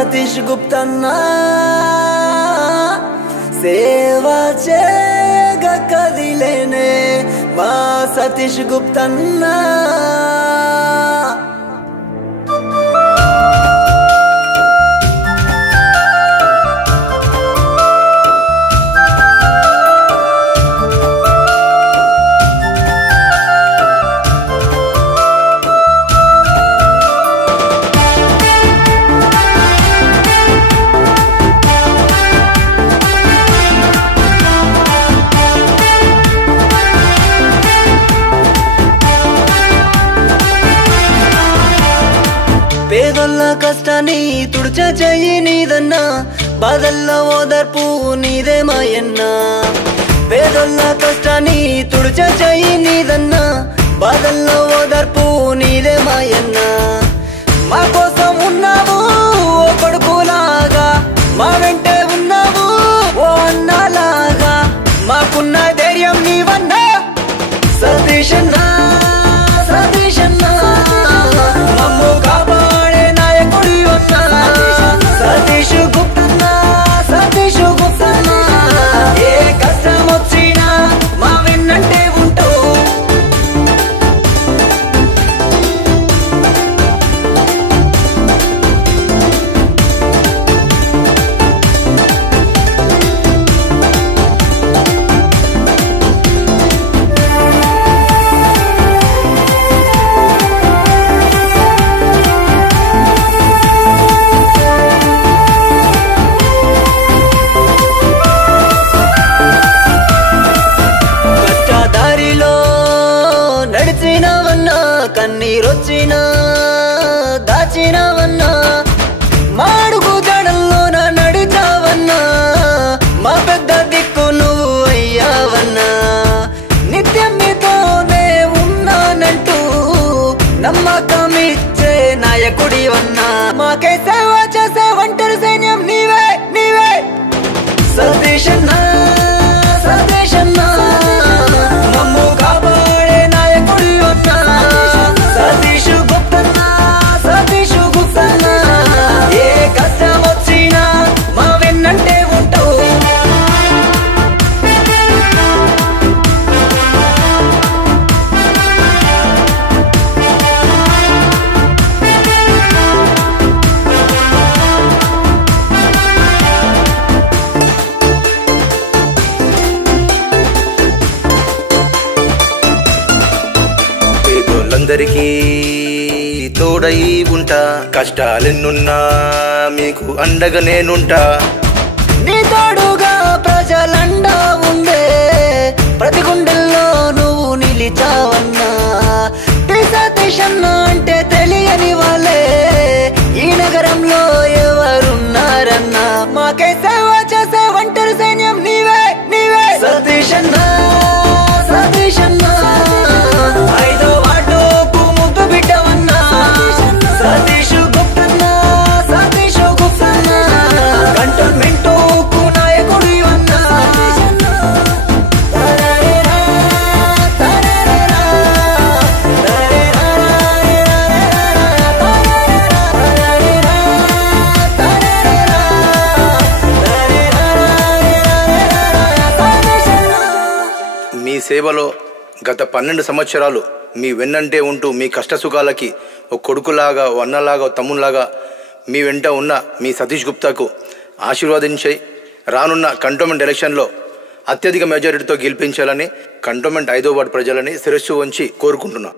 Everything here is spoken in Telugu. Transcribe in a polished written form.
సతీష్ గుప్తన్నా సేవా చేయగ కదిలేనే మా సతీష్ గుప్తన్నా పేదొల్ల కష్టాన్ని తుడిచ చెయ్యి నీదన్నా బాధల్లో ఓదార్పు నీదే మాయన్నా పేదొల్ల కష్టాన్ని తుడిచ చెయ్యి నీదన్నా బాధల్లో ఓదార్పు నీదే మాయన్నా మా కోసం ఉన్నావు ఓ కొడుకులాగా మా వెంటే ఉన్నావు ఓ అన్నలాగా మాకున్న ధైర్యం నీవన్నా సతీష్ అన్నా సతీష్ అన్నా మమ్ము కాపాడే నాయకుడి అన్నా సతీష్ గుప్తన్నా సతీష్ గుప్తన్నా ఏ కష్టం వచ్చినా మా వెన్నంటే ఉంటావు కన్నీరొచ్చినా దాచినవన్నా మాడుగు జడల్లోన నడిచావన్నా మా పెద్ద దిక్కు నువ్వు అయ్యావన్నా నిత్యం మీతోనే ఉన్నానంటూ నమ్మకమిచ్చే నాయకుడి వన్నా మాకే సేవ చేసే ఒంటరి సైన్యం నీవే నీవే సతీష్ అన్నా సతీష్ అన్నా మమ్ము కాపాడే నాయకుడి వన్నా సతీష్ గుప్తన్నా సతీష్ గుప్తన్నా ఏ కష్టం వచ్చినా మా వెన్నంటే ఉంటావు పేదోళ్ళందరికీ తోడై ఉంటా కష్టాలెన్నున్నా మీకు అండగా నేనుంటా నీ తోడుగా ప్రజలండా ఉండే ప్రతి గుండెల్లో నువ్వు నిలిచావన్నా సతీష్ అన్నా అంటే తెలియని వాళ్ళే ఈ నగరంలో ఎవరున్నారన్నా మాకే సేవ చేసే ఒంటరి సైన్యం నీవే నీవే సతీష్ అన్నా సతీష్ అన్నా ఐదో వాటోకు ముద్దు బిడ్డవన్నా సతీష్ గుప్తన్నా సతీష్ గుప్తన్నా కంటోన్మెంటుకు నాయకుడి వన్నా మీ సేవలో గత 12 సంవత్సరాలు మీ వెన్నంటే ఉంటూ మీ కష్టసుఖాలకి ఒక కొడుకులాగా ఓ అన్నలాగా ఓ తమ్ములాగా మీ వెంట ఉన్న మీ సతీష్ గుప్తాకు ఆశీర్వదించి రానున్న కంటోన్మెంట్ ఎలక్షన్లో అత్యధిక మెజారిటీతో గెలిపించాలని కంటోన్మెంట్ 5వ వార్డు ప్రజలని శిరస్సు వంచి కోరుకుంటున్నా.